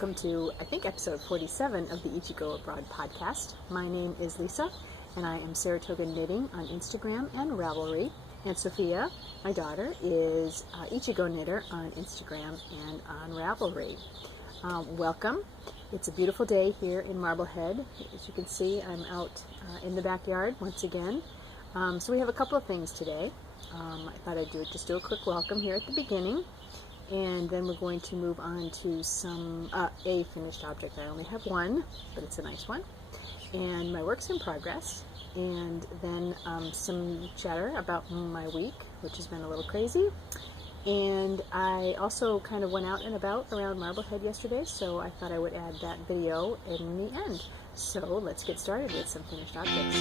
Welcome to, I think, episode 47 of the Ichigo Abroad podcast. My name is Lisa, and I am Saratoga Knitting on Instagram and Ravelry. And Sophia, my daughter, is Ichigo Knitter on Instagram and on Ravelry. Welcome. It's a beautiful day here in Marblehead. As you can see, I'm out in the backyard once again. So we have a couple of things today. I thought I'd just do a quick welcome here at the beginning. And then we're going to move on to a finished object. I only have one, but it's a nice one. And my work's in progress. And then some chatter about my week, which has been a little crazy. And I also kind of went out and about around Marblehead yesterday, so I thought I would add that video in the end. So let's get started with some finished objects.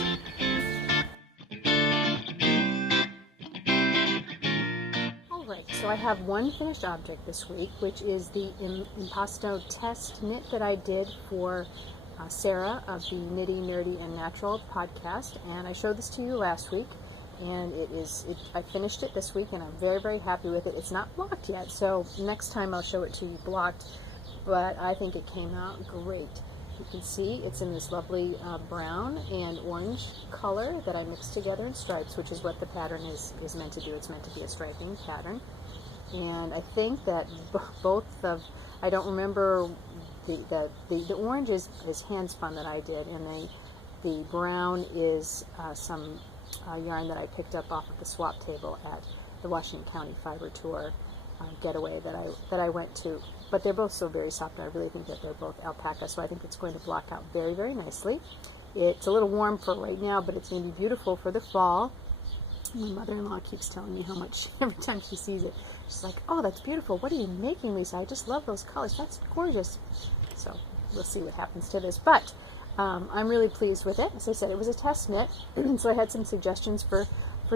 So I have one finished object this week, which is the Impasto test knit that I did for Sarah of the Knitty, Nerdy, and Natural podcast. And I showed this to you last week, and I finished it this week, and I'm very, very happy with it. It's not blocked yet, so next time I'll show it to you blocked, but I think it came out great. You can see it's in this lovely brown and orange color that I mixed together in stripes, which is what the pattern is meant to do. It's meant to be a striping pattern. And I think that both of, I don't remember, the orange is hand spun that I did, and the brown is some yarn that I picked up off of the swap table at the Washington County Fiber Tour getaway that I went to. But they're both so very soft, and I really think that they're both alpaca, so I think it's going to block out very, very nicely. It's a little warm for right now, but it's going to be beautiful for the fall. My mother-in-law keeps telling me how much, every time she sees it, she's like, "Oh, that's beautiful. What are you making, Lisa? I just love those colors. That's gorgeous." So we'll see what happens to this. But I'm really pleased with it. As I said, it was a test knit, so I had some suggestions for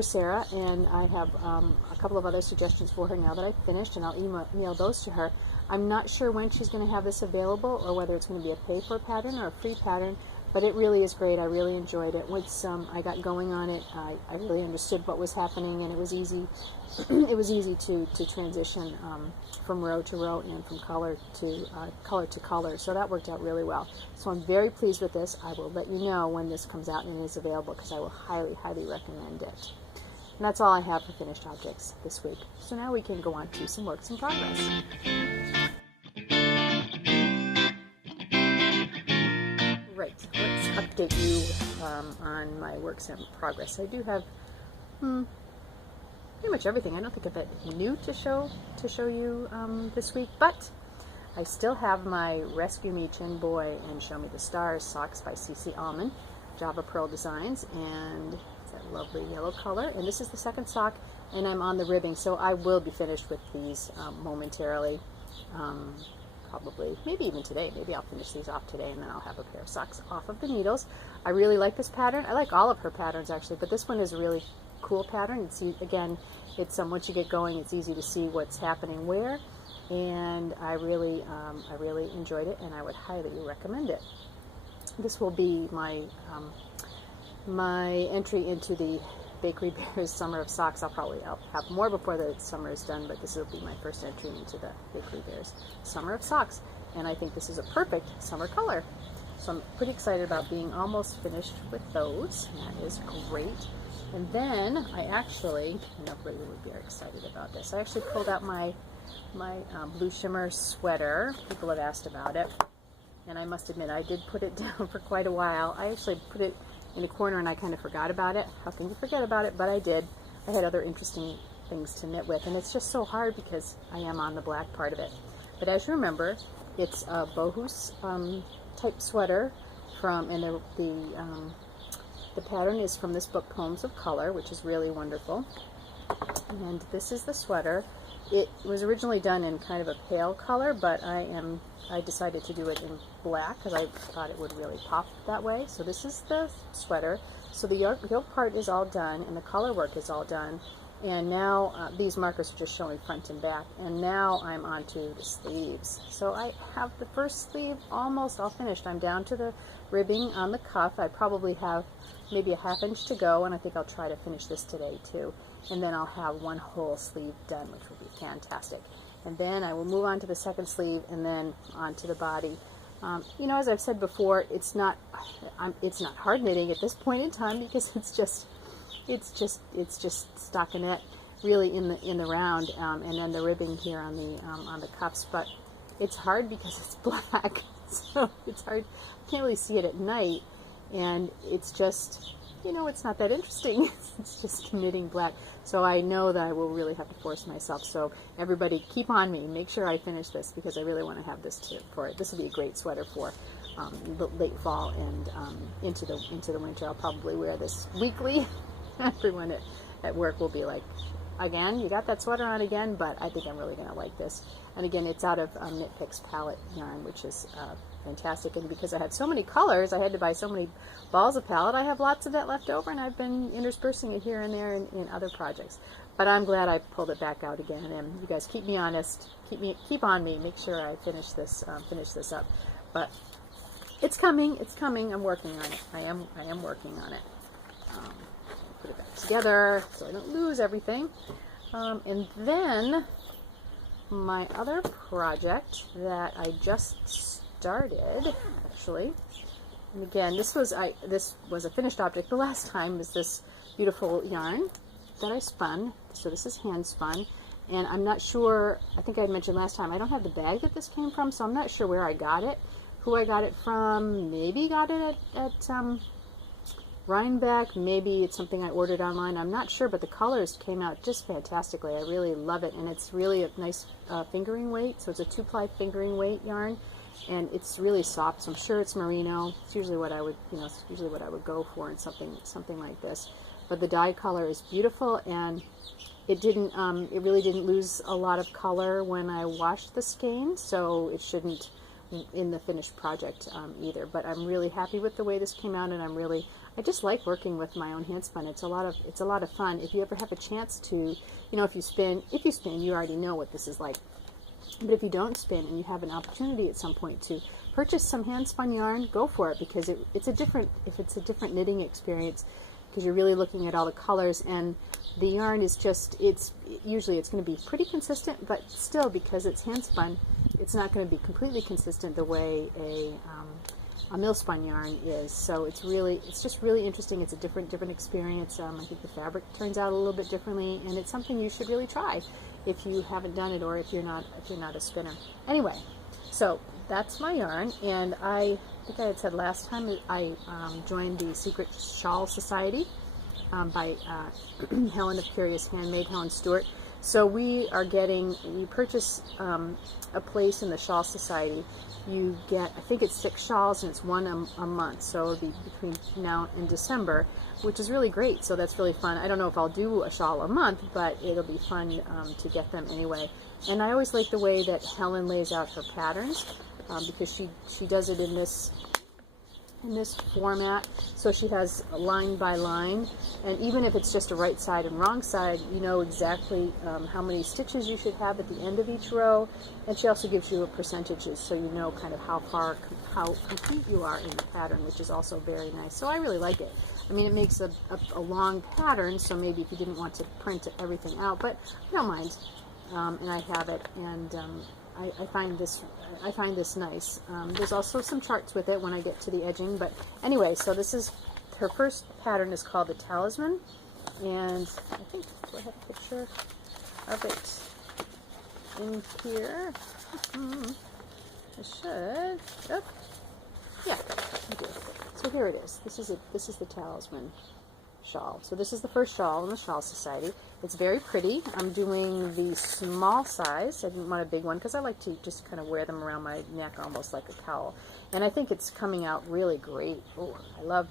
Sarah, and I have a couple of other suggestions for her now that I've finished, and I'll email those to her. I'm not sure when she's going to have this available, or whether it's going to be a pay-for pattern or a free pattern, but it really is great. I really enjoyed it. Once I got going on it, I really understood what was happening, and it was easy. It was easy to transition from row to row and from color to color. So that worked out really well. So I'm very pleased with this. I will let you know when this comes out and is available, because I will highly, highly recommend it. And that's all I have for finished objects this week. So now we can go on to some works in progress. Right, let's update you on my works in progress. I do have pretty much everything. I don't think I've got new to show you this week, but I still have my Rescue Me Chin Boy and Show Me the Stars socks by CC Almond, Java Pearl Designs, and it's that lovely yellow color. And this is the second sock, and I'm on the ribbing, so I will be finished with these momentarily. Probably, maybe even today. Maybe I'll finish these off today, and then I'll have a pair of socks off of the needles. I really like this pattern. I like all of her patterns, actually, but this one is a really cool pattern. It's, again, it's once you get going, it's easy to see what's happening where, and I really enjoyed it, and I would highly recommend it. This will be my my entry into the Bakery Bears Summer of Socks. I'll have more before the summer is done, but this will be my first entry into the Bakery Bears Summer of Socks, and I think this is a perfect summer color. So I'm pretty excited about being almost finished with those. That is great. And then I actually, and everybody would be very excited about this, I actually pulled out my Blue Shimmer sweater. People have asked about it, and I must admit I did put it down for quite a while. I actually put it in a corner, and I kind of forgot about it. How can you forget about it? But I did. I had other interesting things to knit with, and it's just so hard because I am on the black part of it. But as you remember, it's a Bohus type sweater and the pattern is from this book, Poems of Color, which is really wonderful. And this is the sweater. It was originally done in kind of a pale color, but I decided to do it in black because I thought it would really pop that way. So this is the sweater. So the yoke part is all done, and the color work is all done. And now these markers are just showing front and back. And now I'm on to the sleeves. So I have the first sleeve almost all finished. I'm down to the ribbing on the cuff. I probably have maybe a ½ inch to go, and I think I'll try to finish this today too. And then I'll have one whole sleeve done, which will be fantastic. and then I will move on to the second sleeve and then onto the body. You know, as I've said before, it's not hard knitting at this point in time because it's just stockinette really in the round, and then the ribbing here on the cuffs. But it's hard because it's black, so it's hard. I can't really see it at night, and it's just, you know, it's not that interesting. It's just knitting black. So I know that I will really have to force myself. So everybody, keep on me. Make sure I finish this because I really want to have this for it. This will be a great sweater for late fall and into the winter. I'll probably wear this weekly. Everyone at work will be like, again, you got that sweater on again, but I think I'm really going to like this. And again, it's out of Knit Picks palette yarn, which is fantastic. And because I had so many colors, I had to buy so many balls of palette. I have lots of that left over, and I've been interspersing it here and there in other projects. But I'm glad I pulled it back out again. And you guys keep me honest, keep on me. Make sure I finish this up. But it's coming. It's coming. I'm working on it. I am working on it. Put it back together so I don't lose everything. And then my other project that I just started, actually, and again, this was a finished object the last time, is this beautiful yarn that I spun. So this is hand spun, and I'm not sure, I think I had mentioned last time, I don't have the bag that this came from, so I'm not sure where I got it, who I got it from. Maybe got it at Rhinebeck, maybe it's something I ordered online, I'm not sure, but the colors came out just fantastically. I really love it, and it's really a nice fingering weight, so it's a 2-ply fingering weight yarn, and it's really soft, so I'm sure it's merino. It's usually what I would, it's usually what I would go for in something like this. But the dye color is beautiful, and it really didn't lose a lot of color when I washed the skein, so it shouldn't in the finished project either. But I'm really happy with the way this came out, and I just like working with my own hand spun. It's a lot of fun. If you ever have a chance to, if you spin, you already know what this is like. But if you don't spin and you have an opportunity at some point to purchase some hand spun yarn, go for it, because it's a different knitting experience, because you're really looking at all the colors, and the yarn is just, usually it's going to be pretty consistent, but still, because it's hand spun, it's not going to be completely consistent the way a mill spun yarn is. So it's just really interesting. It's a different experience. I think the fabric turns out a little bit differently, and it's something you should really try if you haven't done it, or if you're not a spinner. Anyway, so that's my yarn, and I think I had said last time I joined the Secret Shawl Society by Helen of Curious Handmade, Helen Stewart. So we purchase a place in the Shawl Society. You get, I think it's 6 shawls, and it's one a month, so it'll be between now and December, which is really great. So that's really fun. I don't know if I'll do a shawl a month, but it'll be fun to get them anyway. And I always like the way that Helen lays out her patterns, because she does it in this format, so she has line by line, and even if it's just a right side and wrong side, you know exactly how many stitches you should have at the end of each row. And she also gives you percentages, so you know kind of how complete you are in the pattern, which is also very nice. So I really like it. I mean, it makes a long pattern, so maybe if you didn't want to print everything out, but I don't mind. And I have it, and I find this nice. There's also some charts with it when I get to the edging, but anyway, so this is her first pattern, is called the Talisman, and I think, do I have a picture of it in here? I should. Oh, yeah, I do. So here it is. This is the Talisman shawl. So this is the first shawl in the Shawl Society. It's very pretty. I'm doing the small size. I didn't want a big one because I like to just kind of wear them around my neck almost like a cowl. And I think it's coming out really great. Oh, I love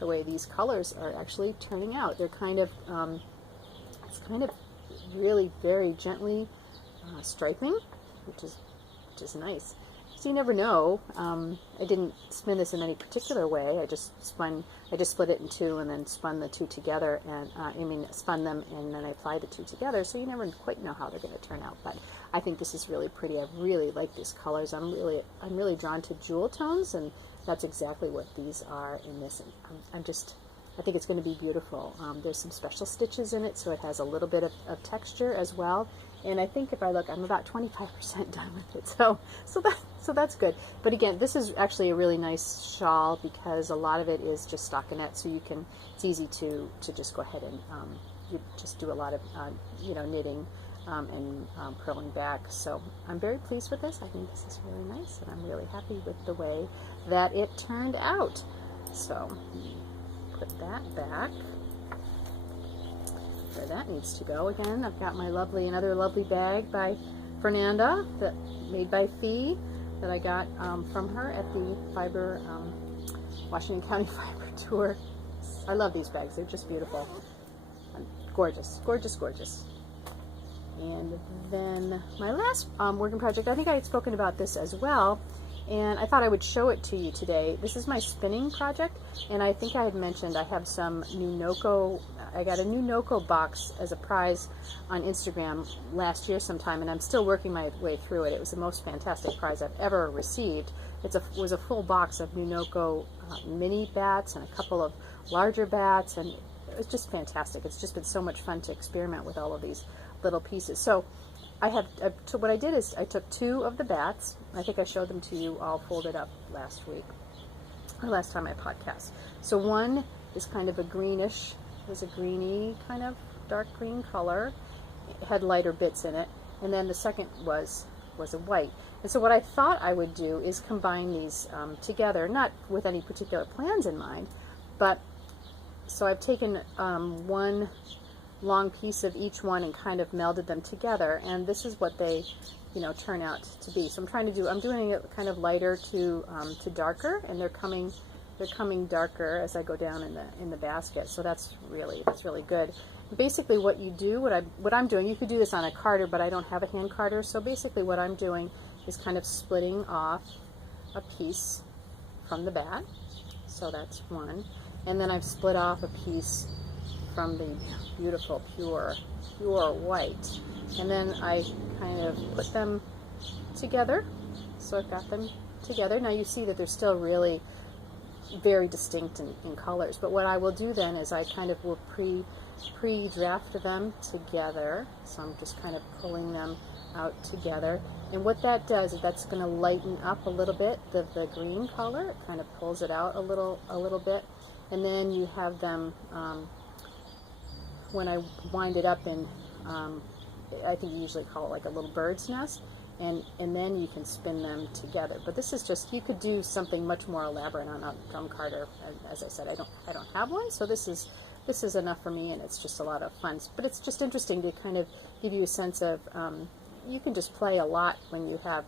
the way these colors are actually turning out. They're kind of, it's kind of really very gently striping, which is nice. So you never know. I didn't spin this in any particular way. I just split it in two and then spun the two together, and spun them and then I applied the two together. So you never quite know how they're going to turn out. But I think this is really pretty. I really like these colors. I'm really drawn to jewel tones, and that's exactly what these are in this. And I think it's going to be beautiful. There's some special stitches in it, so it has a little bit of texture as well. And I think if I look, I'm about 25% done with it. So that's good. But again, this is actually a really nice shawl because a lot of it is just stockinette, so it's easy to just go ahead and you just do a lot of knitting and purling back. So I'm very pleased with this. I think this is really nice, and I'm really happy with the way that it turned out. So put that back where that needs to go. Again, I've got my another lovely bag by Fernanda, made by Fee, that I got from her at the Washington County Fiber Tour. I love these bags. They're just beautiful. Gorgeous, gorgeous, gorgeous. And then my last working project, I think I had spoken about this as well, and I thought I would show it to you today. This is my spinning project, and I think I had mentioned I have some new Noko. I got a new Noko box as a prize on Instagram last year sometime, and I'm still working my way through it. It was the most fantastic prize I've ever received. It was a full box of new Noko mini bats and a couple of larger bats, and it was just fantastic. It's just been so much fun to experiment with all of these little pieces. So so what I did is I took 2 of the bats. I think I showed them to you all folded up last week, or last time I podcast. So one is kind of a greenish, it was a greeny kind of dark green color. It had lighter bits in it, and then the second was a white. And so what I thought I would do is combine these together, not with any particular plans in mind, but so I've taken one long piece of each one and kind of melded them together, and this is what they turn out to be. So I'm doing it kind of lighter to darker, and they're coming darker as I go down in the basket. So that's really good. Basically what you do, what I'm doing, you could do this on a carder, but I don't have a hand carder, so basically what I'm doing is kind of splitting off a piece from the bat. So that's one, and then I've split off a piece from the beautiful pure white, and then I kind of put them together. So I've got them together. Now you see that they're still really very distinct in colors, but what I will do then is I kind of will pre-draft them together. So I'm just kind of pulling them out together, and what that does is that's going to lighten up a little bit the green color. It kind of pulls it out a little bit, and then you have them when I wind it up in, I think you usually call it like a little bird's nest, and then you can spin them together. But this is just, you could do something much more elaborate on a drum carder. As I said, I don't have one, so this is enough for me, and it's just a lot of fun. But it's just interesting to kind of give you a sense of, you can just play a lot when you have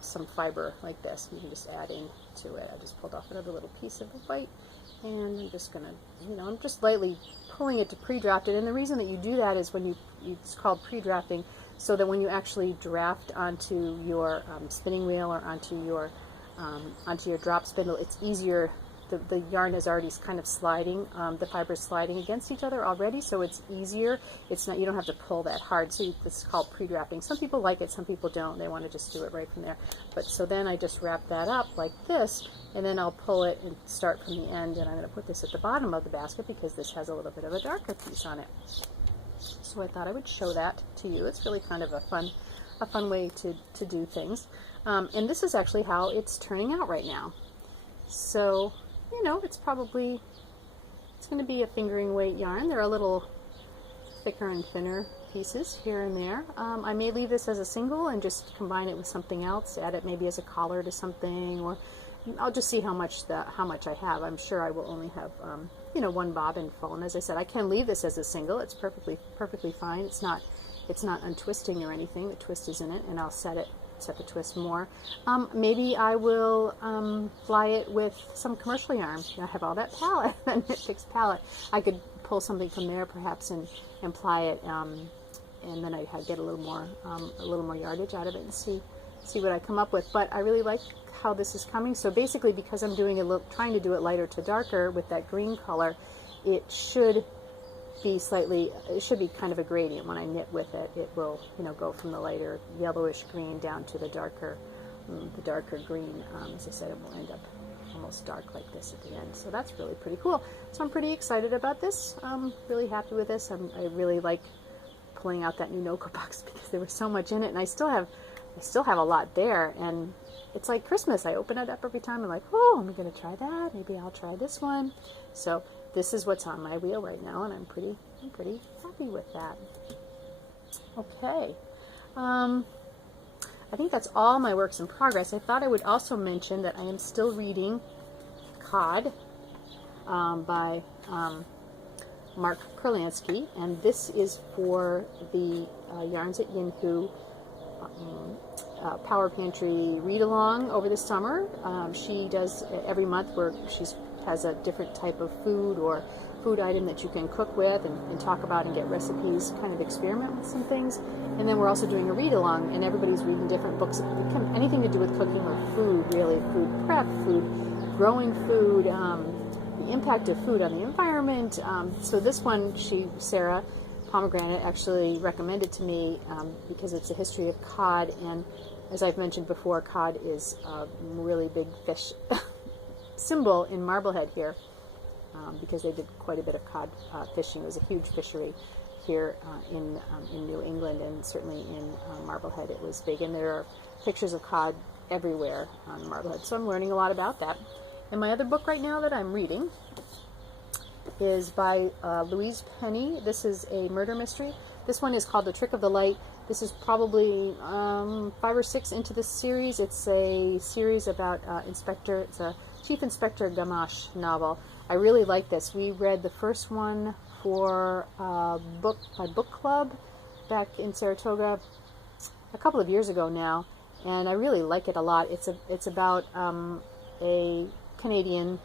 some fiber like this. You can just add into it. I just pulled off another little piece of the white, and I'm just gonna, I'm just lightly pulling it to pre-draft it. And the reason that you do that is it's called pre-drafting, so that when you actually draft onto your spinning wheel or onto your drop spindle, it's easier. The yarn is already kind of sliding, the fiber is sliding against each other already, so it's easier. It's not, you don't have to pull that hard. So this is called pre-drafting. Some people like it, some people don't. They want to just do it right from there. But so then I just wrap that up like this, and then I'll pull it and start from the end, and I'm going to put this at the bottom of the basket because this has a little bit of a darker piece on it. So I thought I would show that to you. It's really kind of a fun way to do things. And this is actually how it's turning out right now. So it's going to be a fingering weight yarn. They're a little thicker and thinner pieces here and there. I may leave this as a single and just combine it with something else, add it maybe as a collar to something, or I'll just see how much I have. I'm sure I will only have one bobbin full. And as I said, I can leave this as a single. It's perfectly fine. It's not untwisting or anything. The twist is in it, and I'll set the twist more. Maybe I will fly it with some commercial yarn. I have all that palette, that Knit Picks palette. I could pull something from there perhaps and ply it, and then I'd get a little more yardage out of it and see what I come up with. But I really like how this is coming. So basically, because I'm trying to do it lighter to darker with that green color, it should be kind of a gradient. When I knit with it, it will go from the lighter yellowish green down to the darker green. As I said, it will end up almost dark like this at the end. So that's really pretty cool. So I'm pretty excited about this. I'm really happy with this. I really like pulling out that new Noco box because there was so much in it, and I still have a lot there, and it's like Christmas. I open it up every time. I'm like, oh, I'm going to try that. Maybe I'll try this one. So this is what's on my wheel right now, and I'm pretty happy with that. Okay. I think that's all my works in progress. I thought I would also mention that I am still reading Cod by Mark Kurlansky, and this is for the Yarns at Yinhu Power Pantry read-along over the summer. She does every month where she has a different type of food or food item that you can cook with and talk about and get recipes, kind of experiment with some things. And then we're also doing a read-along, and everybody's reading different books, anything to do with cooking or food, really, food prep, food, growing food, the impact of food on the environment. So this one, Sarah Pomegranate, actually recommended to me because it's a history of cod, and as I've mentioned before, cod is a really big fish symbol in Marblehead here, because they did quite a bit of cod fishing. It was a huge fishery here in New England, and certainly in Marblehead it was big, and there are pictures of cod everywhere on Marblehead, so I'm learning a lot about that. And my other book right now that I'm reading is by Louise Penny. This is a murder mystery. This one is called The Trick of the Light. This is probably 5 or 6 into this series. It's a series about it's a Chief Inspector Gamache novel. I really like this. We read the first one for my book club back in Saratoga a couple of years ago now, and I really like it a lot. It's about a Canadian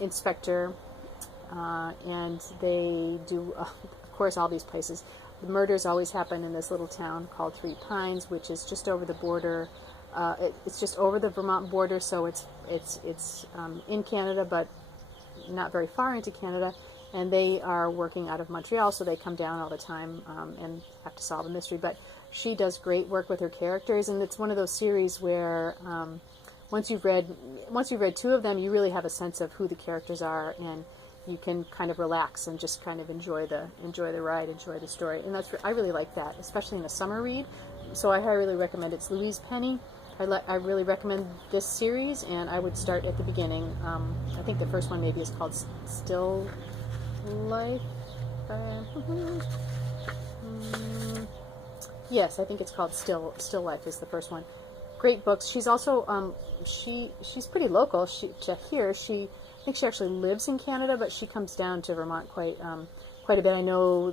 inspector, and they do, of course, all these places. The murders always happen in this little town called Three Pines, which is just over the border. It's just over the Vermont border, so it's in Canada, but not very far into Canada. And they are working out of Montreal, so they come down all the time and have to solve a mystery. But she does great work with her characters, and it's one of those series where once you've read 2 of them, you really have a sense of who the characters are, and you can kind of relax and just kind of enjoy the ride, enjoy the story. And I really like that, especially in a summer read. So I highly recommend it. It's Louise Penny. I really recommend this series, and I would start at the beginning. I think the first one maybe is called Still Life. Yes, I think it's called Still Life is the first one. Great books. She's also she's pretty local to here. I think she actually lives in Canada, but she comes down to Vermont quite a bit. I know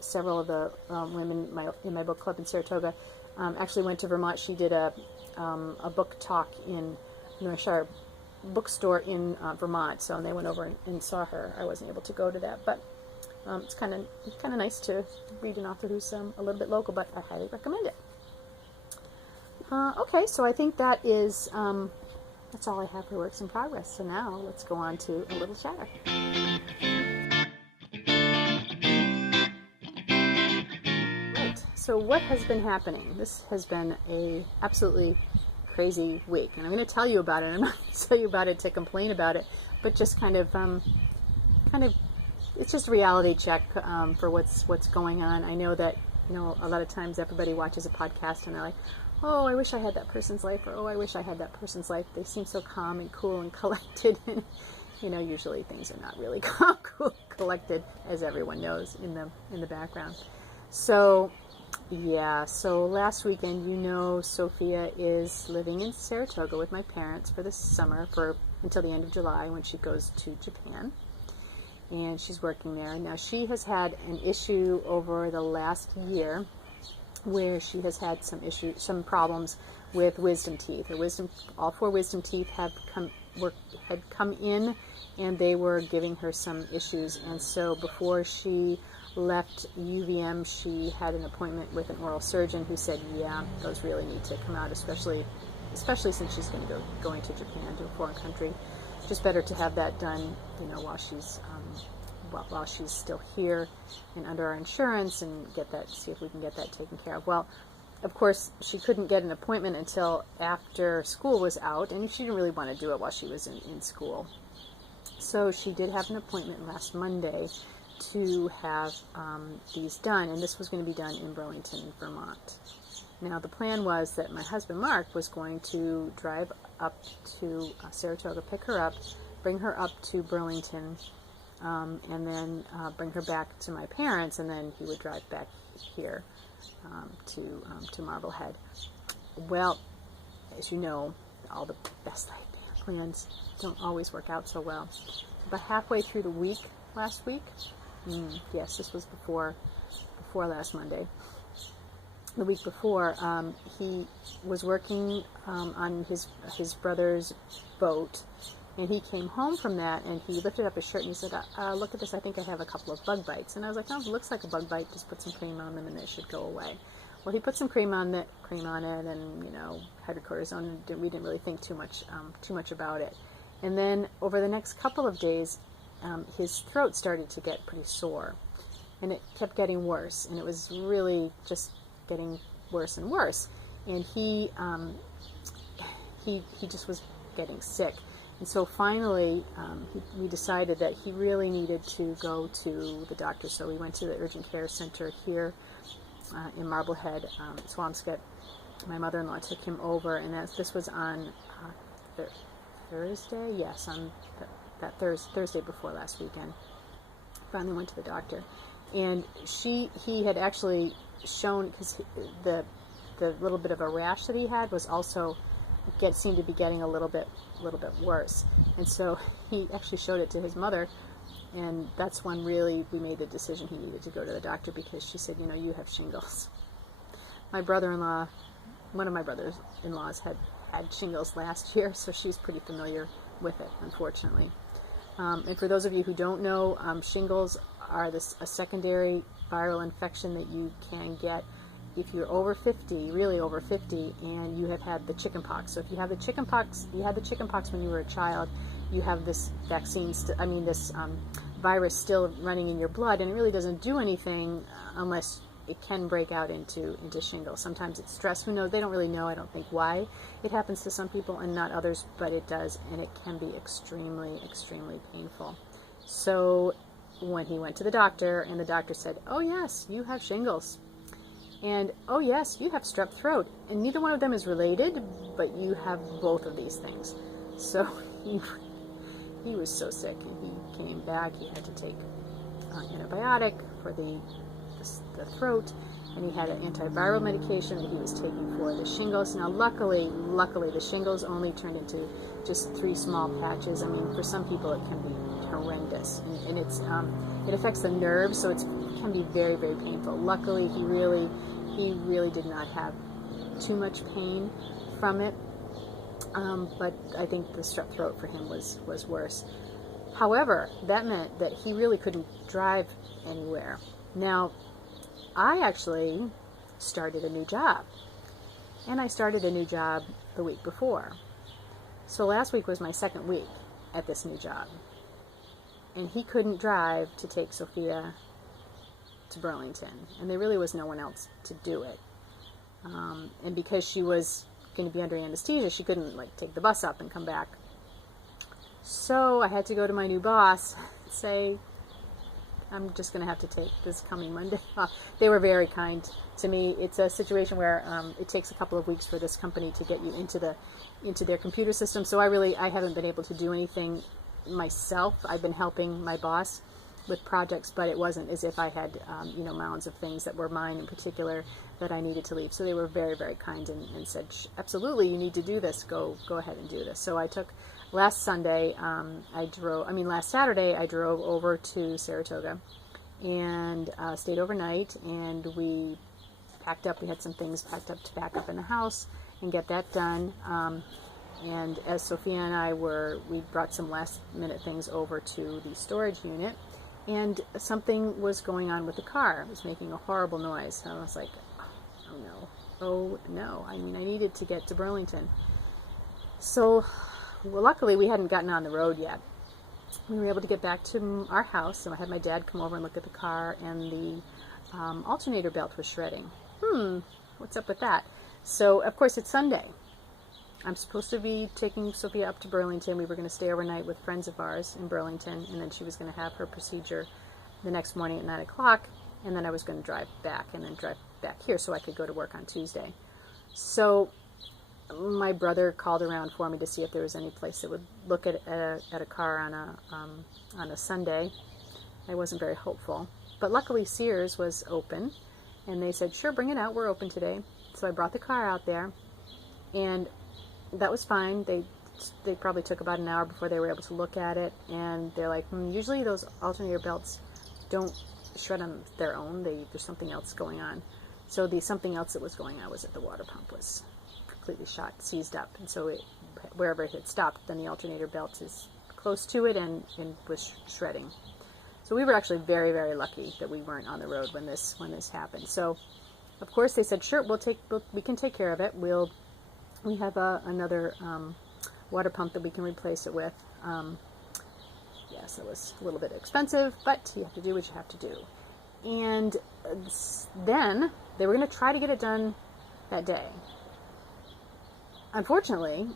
several of the women in my book club in Saratoga actually went to Vermont. She did a book talk in Northshire bookstore in Vermont, so they went over and saw her. I wasn't able to go to that, but it's kind of nice to read an author who's a little bit local, but I highly recommend it. Okay, so I think that is that's all I have for works in progress. So now let's go on to a little chatter. Right, so what has been happening? This has been a absolutely crazy week, and I'm going to tell you about it. I'm not going to tell you about it to complain about it, but just kind of it's just a reality check for what's going on. I know that a lot of times everybody watches a podcast and they're like, oh, I wish I had that person's life, or oh, I wish I had that person's life. They seem so calm and cool and collected. And usually things are not really calm, cool, collected, as everyone knows in the background. So yeah, so last weekend, Sophia is living in Saratoga with my parents for the summer, until the end of July, when she goes to Japan, and she's working there. Now, she has had an issue over the last year where she has had some problems with wisdom teeth. All 4 wisdom teeth had come in, and they were giving her some issues. And so before she left UVM, she had an appointment with an oral surgeon who said, yeah, those really need to come out, especially since she's going to Japan, to a foreign country. Just better to have that done, while she's still here and under our insurance, and see if we can get that taken care of. Well, of course, she couldn't get an appointment until after school was out, and she didn't really want to do it while she was in school. So she did have an appointment last Monday to have these done, and this was going to be done in Burlington, Vermont. Now, the plan was that my husband, Mark, was going to drive up to Saratoga, pick her up, bring her up to Burlington, and then bring her back to my parents, and then he would drive back here to Marblehead. Well, as you know, all the best laid plans don't always work out so well. About halfway through the week, last week, yes, this was before last Monday, the week before, he was working on his brother's boat, and he came home from that, and he lifted up his shirt and he said, look at this, I think I have a couple of bug bites. And I was like, oh, it looks like a bug bite, just put some cream on them and it should go away. Well, he put some cream on it, and, hydrocortisone, and we didn't really think too much about it. And then over the next couple of days, his throat started to get pretty sore, and it kept getting worse, and it was really just getting worse and worse. And he just was getting sick. And so finally, we decided that he really needed to go to the doctor. So we went to the urgent care center here in Marblehead, Swampscott. My mother-in-law took him over, and this was on Thursday. Yes, on that Thursday before last weekend. Finally went to the doctor, and he had actually shown, because the little bit of a rash that he had was also seemed to be getting a little bit worse, and so he actually showed it to his mother, and that's when really we made the decision he needed to go to the doctor, because she said, you have shingles. My brother-in-law, one of my brothers-in-laws had shingles last year, so she's pretty familiar with it, unfortunately. And for those of you who don't know, shingles are a secondary viral infection that you can get if you're over 50, really over 50, and you have had the chickenpox. So if you have the chickenpox, you had the chickenpox when you were a child, you have this this virus still running in your blood, and it really doesn't do anything unless it can break out into shingles. Sometimes it's stress. Who knows? They don't really know, I don't think, why it happens to some people and not others, but it does, and it can be extremely, extremely painful. So when he went to the doctor, and the doctor said, oh yes, you have shingles, and oh yes, you have strep throat, and neither one of them is related, but you have both of these things. So he was so sick, and he came back. He had to take antibiotic for the throat, and he had an antiviral medication that he was taking for the shingles. Now luckily the shingles only turned into just 3 small patches. I mean, for some people it can be horrendous, and it affects the nerves, so it can be very, very painful. Luckily he really did not have too much pain from it, but I think the strep throat for him was worse. However, that meant that he really couldn't drive anywhere. Now, I actually started a new job, and I started a new job the week before. So last week was my second week at this new job, and he couldn't drive to take Sophia to Burlington, and there really was no one else to do it. And because she was going to be under anesthesia, she couldn't take the bus up and come back. So I had to go to my new boss and say, I'm just going to have to take this coming Monday off. They were very kind to me. It's a situation where it takes a couple of weeks for this company to get you into their computer system. So I haven't been able to do anything myself. I've been helping my boss with projects, but it wasn't as if I had mounds of things that were mine in particular that I needed to leave. So they were very, very kind and said, absolutely, you need to do this. Go ahead and do this. So I took. Last Saturday, I drove over to Saratoga and stayed overnight, and we packed up. We had some things packed up to pack up in the house and get that done. And as Sophia and I we brought some last minute things over to the storage unit, and something was going on with the car. It was making a horrible noise. I was like, oh no. I mean, I needed to get to Burlington. So, well, luckily we hadn't gotten on the road yet. We were able to get back to our house, so I had my dad come over and look at the car, and the alternator belt was shredding. What's up with that? So, of course, it's Sunday. I'm supposed to be taking Sophia up to Burlington. We were going to stay overnight with friends of ours in Burlington, and then she was going to have her procedure the next morning at 9 o'clock, and then I was going to drive back and then drive back here so I could go to work on Tuesday. So my brother called around for me to see if there was any place that would look at a car on a Sunday. I wasn't very hopeful, but luckily Sears was open, and they said, sure, bring it out, we're open today. So I brought the car out there, and that was fine. They probably took about an hour before they were able to look at it, and they're like, usually those alternator belts don't shred on their own. There's something else going on. So the something else that was going on was that the water pump was completely seized up, and so wherever it had stopped, then the alternator belt is close to it and was shredding. So we were actually very, very lucky that we weren't on the road when this happened. So of course they said, sure, we can take care of it. We have another water pump that we can replace it with. Yes, it was a little bit expensive, but you have to do what you have to do. And then they were going to try to get it done that day. Unfortunately,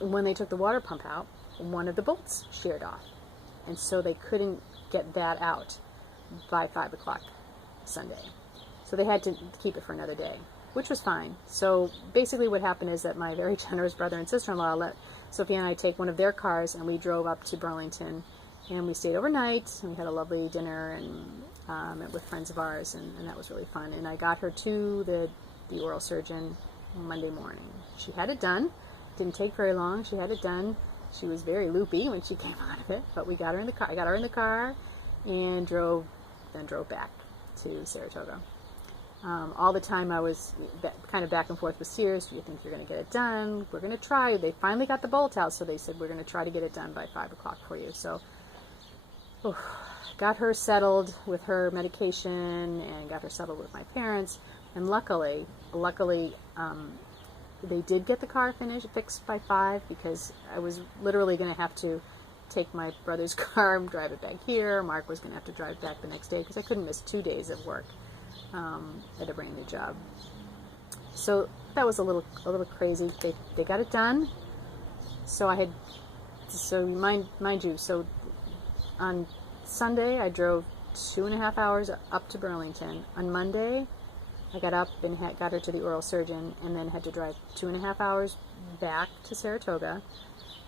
when they took the water pump out, one of the bolts sheared off, and so they couldn't get that out by 5 o'clock Sunday. So they had to keep it for another day, which was fine. So basically what happened is that my very generous brother and sister-in-law let Sophia and I take one of their cars, and we drove up to Burlington, and we stayed overnight, and we had a lovely dinner and met with friends of ours, and that was really fun. And I got her to the oral surgeon Monday morning. She had it done. Didn't take very long. She had it done. She was very loopy when she came out of it, but we got her in the car. I got her in the car and drove back to Saratoga. All the time I was kind of back and forth with Sears. Do you think you're going to get it done? We're going to try. They finally got the bolt out, so they said, we're going to try to get it done by 5 o'clock for you. So got her settled with her medication and got her settled with my parents. And luckily, they did get the car fixed by 5, because I was literally going to have to take my brother's car and drive it back here. Mark was going to have to drive back the next day because I couldn't miss 2 days of work at a brand new job. So that was a little crazy. They got it done. So mind you, so on Sunday I drove 2.5 hours up to Burlington. On Monday I got up and got her to the oral surgeon, and then had to drive 2.5 hours back to Saratoga.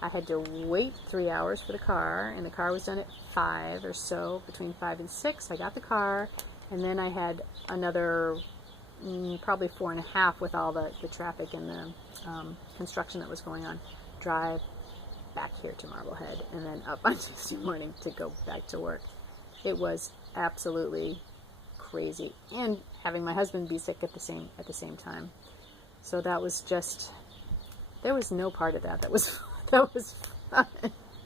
I had to wait 3 hours for the car, and the car was done at 5 or so, between 5 and 6. I got the car, and then I had another probably 4.5 with all the traffic and the construction that was going on, drive back here to Marblehead, and then up on Tuesday morning to go back to work. It was absolutely crazy, and having my husband be sick at the same time. So that was just, there was no part of that was fun.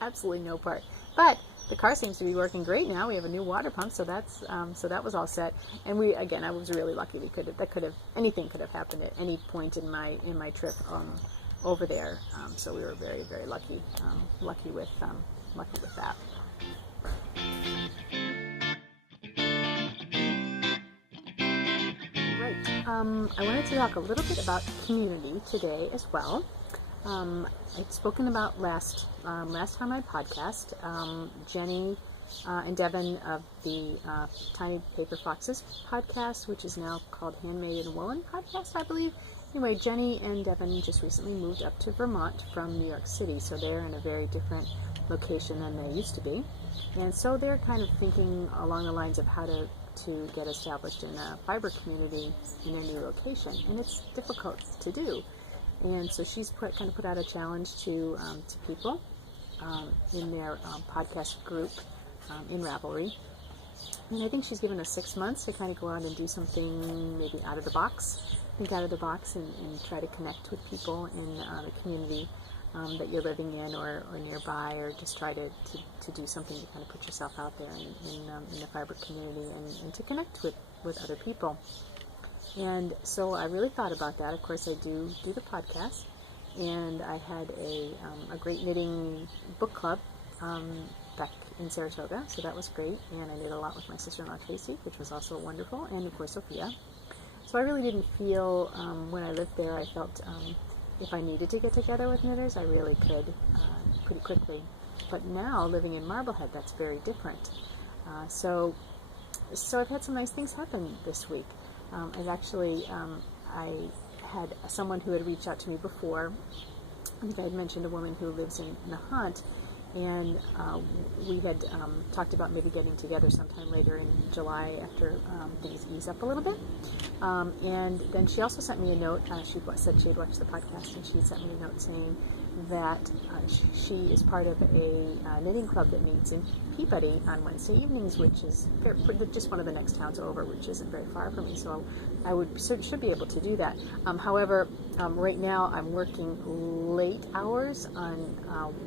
Absolutely no part. But the car seems to be working great now. We have a new water pump, so that's so that was all set. And I was really lucky. Anything could have happened at any point in my trip over there. So we were very, very lucky with that. I wanted to talk a little bit about community today as well. I'd spoken about last time I podcast, Jenny and Devin of the Tiny Paper Foxes podcast, which is now called Handmade in Woolen podcast, I believe. Anyway, Jenny and Devin just recently moved up to Vermont from New York City, so they're in a very different location than they used to be. And so they're kind of thinking along the lines of how to get established in a fiber community in their new location, and it's difficult to do. And so she's put out a challenge to people in their podcast group in Ravelry, and I think she's given us 6 months to kind of go out and do something maybe out of the box, think out of the box, and try to connect with people in the community that you're living in or nearby, or just try to do something to kind of put yourself out there in the fiber community and to connect with other people. And so I really thought about that. Of course, I do the podcast, and I had a great knitting book club back in Saratoga, so that was great. And I knit a lot with my sister-in-law Tracy, which was also wonderful, and of course Sophia. So I really didn't feel, when I lived there, I felt if I needed to get together with knitters, I really could pretty quickly. But now, living in Marblehead, that's very different. So so I've had some nice things happen this week. I've actually, I had someone who had reached out to me before. I think I had mentioned a woman who lives in Nahant, and we had talked about maybe getting together sometime later in July after things ease up a little bit. And then she also sent me a note. She said she had watched the podcast, and she sent me a note saying that she is part of a knitting club that meets in Peabody on Wednesday evenings, which is just one of the next towns over, which isn't very far from me. So I should be able to do that. However, right now I'm working late hours on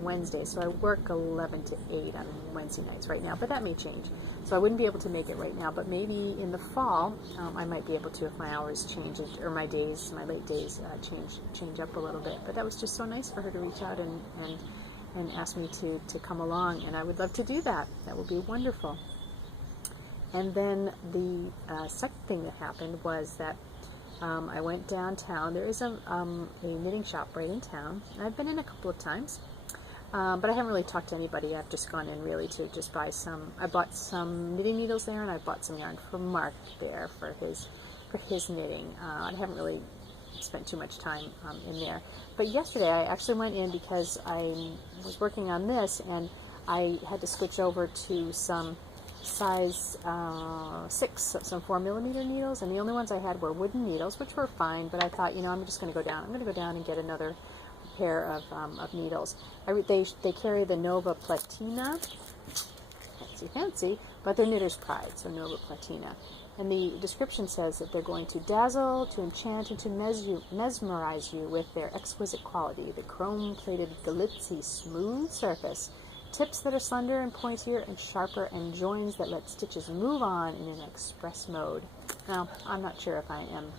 Wednesday, so I work 11 to 8 on Wednesday nights right now, but that may change. So I wouldn't be able to make it right now, but maybe in the fall I might be able to if my hours change, or my late days change up a little bit. But that was just so nice for her to reach out and ask me to come along, and I would love to do that. That would be wonderful. And then the second thing that happened was that I went downtown. There is a knitting shop right in town. I've been in a couple of times, but I haven't really talked to anybody. I've just gone in really to just buy some. I bought some knitting needles there, and I bought some yarn for Mark there for his knitting. I haven't really spent too much time in there. But yesterday I actually went in because I was working on this, and I had to switch over to some size 6, some 4mm needles, and the only ones I had were wooden needles, which were fine, but I thought, I'm just going to go down. I'm going to go down and get another pair of needles. They carry the Nova Platina, fancy, but they're Knitter's Pride, so Nova Platina. And the description says that they're going to dazzle, to enchant, and to mesmerize you with their exquisite quality, the chrome-plated, glitzy, smooth surface, tips that are slender and pointier and sharper, and joins that let stitches move on in an express mode. Now, I'm not sure if I am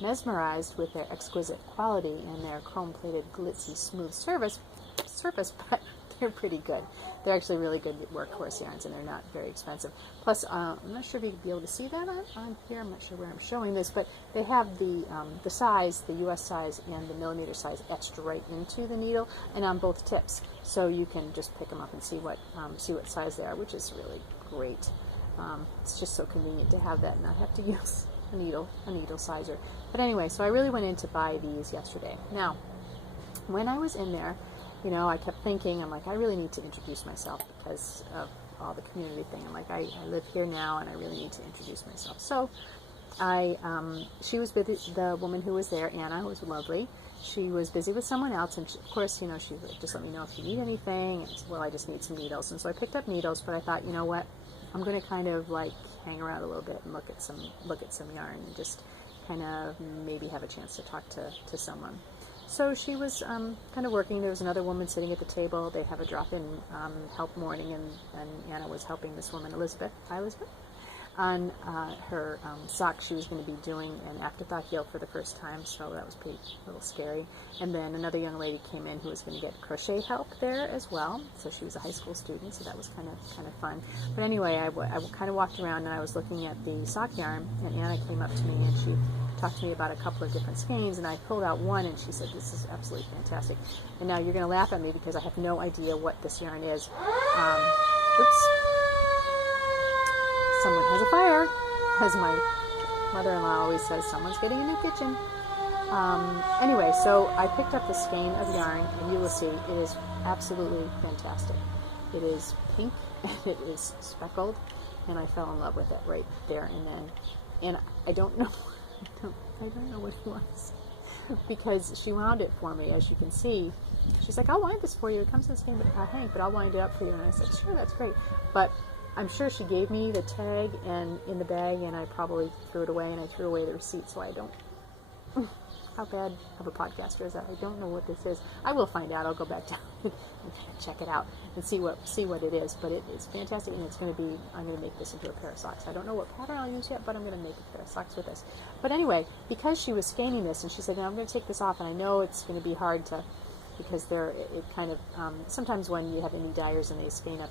mesmerized with their exquisite quality and their chrome-plated, glitzy, smooth surface, but they're pretty good. They're actually really good workhorse yarns, and they're not very expensive. Plus, I'm not sure if you'd be able to see that on here. I'm not sure where I'm showing this, but they have the size, the U.S. size and the millimeter size etched right into the needle, and on both tips. So you can just pick them up and see what size they are, which is really great. It's just so convenient to have that and not have to use a needle sizer. But anyway, so I really went in to buy these yesterday. Now, when I was in there, I kept thinking, I'm like, I really need to introduce myself because of all the community thing. I'm like, I live here now, and I really need to introduce myself. So she was busy, the woman who was there, Anna, who was lovely. She was busy with someone else, and of course, she just let me know if you need anything. And I said, well, I just need some needles. And so I picked up needles, but I thought, you know what, I'm going to kind of like hang around a little bit and look at some yarn and just kind of maybe have a chance to talk to someone. So she was kind of working. There was another woman sitting at the table. They have a drop-in help morning, and Anna was helping this woman, Elizabeth, on her socks. She was going to be doing an afterthought heel for the first time, so that was a little scary. And then another young lady came in who was going to get crochet help there as well. So she was a high school student, so that was kind of fun. But anyway, I kind of walked around, and I was looking at the sock yarn, and Anna came up to me, and she talked to me about a couple of different skeins, and I pulled out one, and she said, this is absolutely fantastic. And now you're going to laugh at me because I have no idea what this yarn is. Oops. Someone has a fire, as my mother-in-law always says, someone's getting a new kitchen. Anyway, so I picked up the skein of yarn, and you will see it is absolutely fantastic. It is pink, and it is speckled, and I fell in love with it right there and then. And I don't know what it was, because she wound it for me, as you can see. She's like, I'll wind this for you. It comes in the skein, Hank, but I'll wind it up for you. And I said, sure, that's great. But I'm sure she gave me the tag and in the bag, and I probably threw it away, and I threw away the receipt, so I don't. How bad of a podcaster is that? I don't know what this is. I will find out. I'll go back down and check it out and see what it is. But it's fantastic, and I'm going to make this into a pair of socks. I don't know what pattern I'll use yet, but I'm going to make a pair of socks with this. But anyway, because she was skeining this, and she said, now I'm going to take this off, and I know it's going to be hard to, because it kind of, sometimes when you have any dyers and they skein up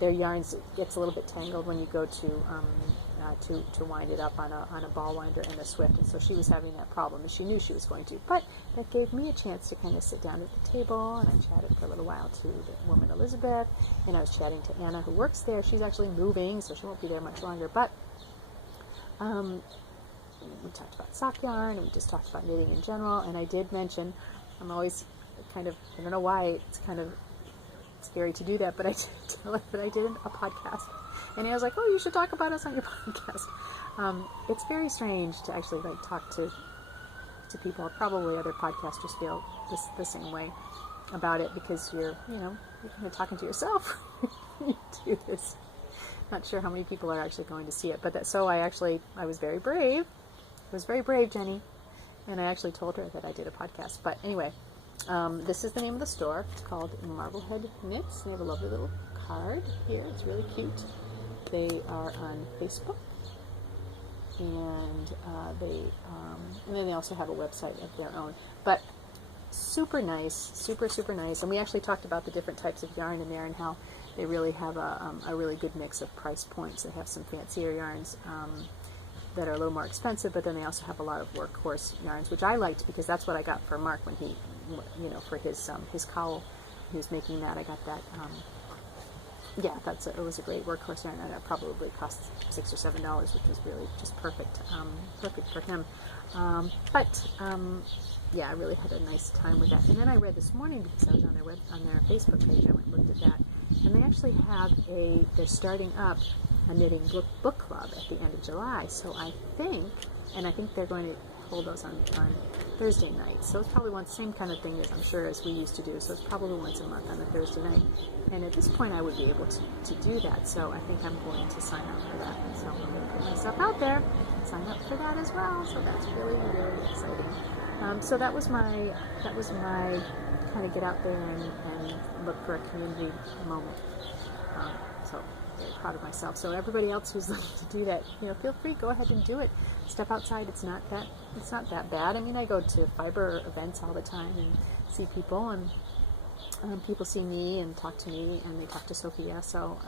their yarns, it gets a little bit tangled when you go to to wind it up on a ball winder and a Swift, and so she was having that problem, and she knew she was going to. But that gave me a chance to kind of sit down at the table, and I chatted for a little while to the woman Elizabeth, and I was chatting to Anna, who works there. She's actually moving, so she won't be there much longer. But we talked about sock yarn, and we just talked about knitting in general. And I did mention, I'm always kind of, I don't know why it's kind of scary to do that, but I did tell her that I did a podcast. And I was like, oh, you should talk about us on your podcast. It's very strange to actually like talk to people. Probably other podcasters feel the same way about it, because you're kind of talking to yourself when you do this. Not sure how many people are actually going to see it, but so I was very brave. I was very brave, Jenny, and I actually told her that I did a podcast. But anyway, this is the name of the store. It's called Marblehead Knits. They have a lovely little card here. It's really cute. They are on Facebook, and and then they also have a website of their own. But super nice, super nice. And we actually talked about the different types of yarn in there and how they really have a really good mix of price points. They have some fancier yarns that are a little more expensive, but then they also have a lot of workhorse yarns, which I liked because that's what I got for Mark when he, for his cowl, he was making that. I got that. It was a great workhorse yarn, and it probably cost $6 or $7, which was really just perfect, perfect for him. I really had a nice time with that. And then I read this morning, because I was on their Facebook page, I went and looked at that, and they actually have they're starting up a knitting book club at the end of July. So I think they're going to hold those on Thursday nights. So it's probably same kind of thing as I'm sure as we used to do. So it's probably once a month on a Thursday night. And at this point I would be able to do that. So I think I'm going to sign up for that. And so I'm going to put myself out there, sign up for that as well. So that's really, really exciting. So that was my kind of get out there and look for a community moment. So very proud of myself. So everybody else who's looking to do that, feel free, go ahead and do it. Step outside. It's not that bad. I mean, I go to fiber events all the time and see people, and people see me and talk to me, and they talk to Sophia. So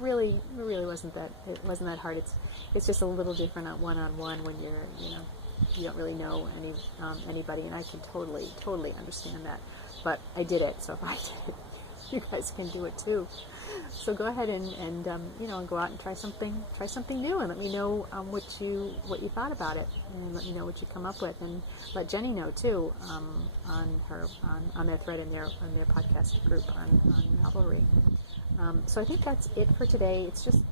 really, it really wasn't that hard. It's just a little different at one-on-one when you're you don't really know anybody, and I can totally understand that. But I did it, so if I did it, you guys can do it too. So go ahead and go out and try something new, and let me know what you thought about it, and let me know what you come up with, and let Jenny know too on their thread in their podcast group on Ravelry. So I think that's it for today. It's just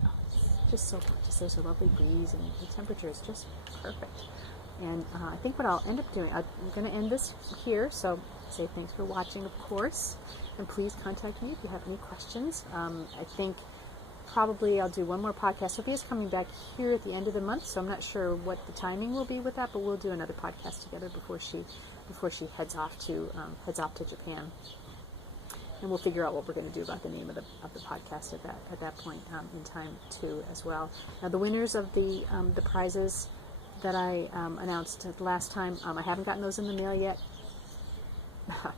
so gorgeous. There's a lovely breeze, and the temperature is just perfect. And I think what I'll end up doing, I'm going to end this here. So say thanks for watching, of course. And please contact me if you have any questions. I think probably I'll do one more podcast. Sophia's coming back here at the end of the month, so I'm not sure what the timing will be with that, but we'll do another podcast together before she heads off to Japan. And we'll figure out what we're going to do about the name of the podcast at that point in time too as well. Now the winners of the prizes that I announced last time, I haven't gotten those in the mail yet,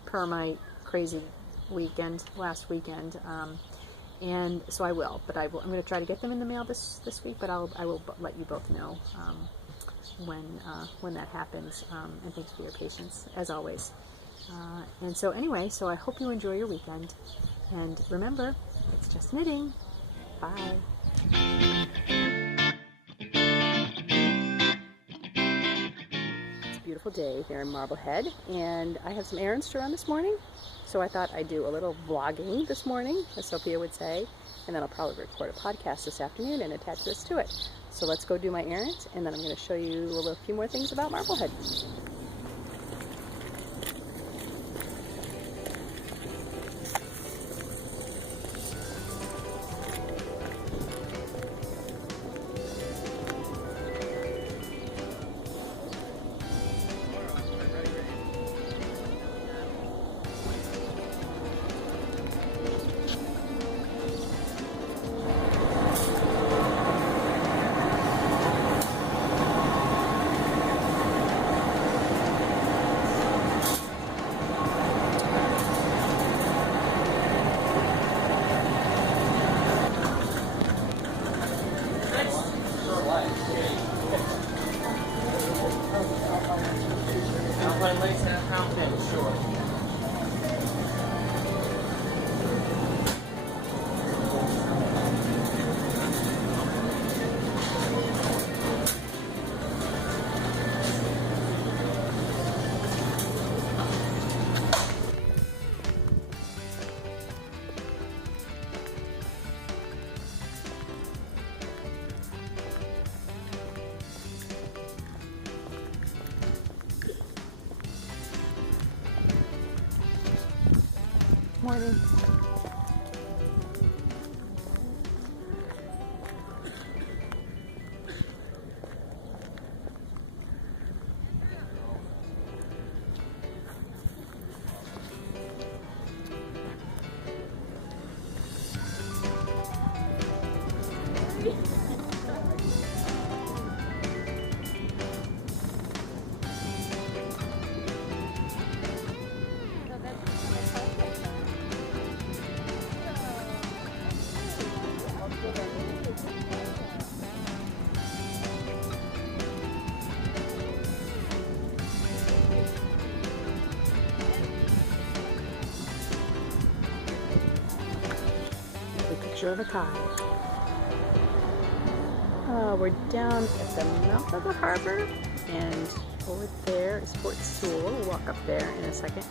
per my crazy last weekend, and so I will. But I'm going to try to get them in the mail this week. But I will let you both know when that happens. And thanks for your patience as always. And so anyway, I hope you enjoy your weekend. And remember, it's just knitting. Bye. Beautiful day here in Marblehead, and I have some errands to run this morning, so I thought I'd do a little vlogging this morning, as Sophia would say, and then I'll probably record a podcast this afternoon and attach this to it. So let's go do my errands, and then I'm going to show you a few more things about Marblehead. one lace and a fountain, sure. Morning. Picture of a tide. We're down at the mouth of the harbor, and over there is Fort Sewell. We'll walk up there in a second.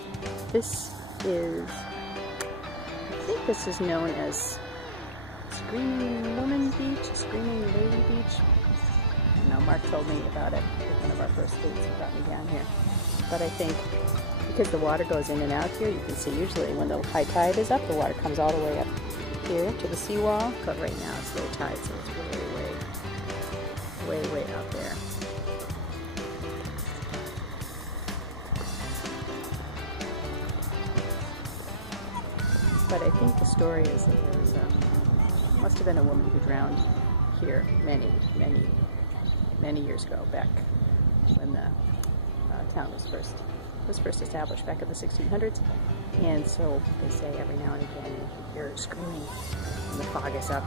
This is, I think this is known as Screaming Woman Beach, Screaming Lady Beach. I don't know, Mark told me about it with one of our first dates. He brought me down here. But I think because the water goes in and out here, you can see usually when the high tide is up, the water comes all the way up here to the seawall, but right now it's low tide, so it's way out there. But I think the story is that there was must have been a woman who drowned here many years ago, back when the town was first established back in the 1600s. And so they say every now and again you hear her screaming when the fog is up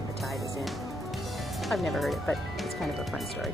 and the tide is in. I've never heard it, but it's kind of a fun story.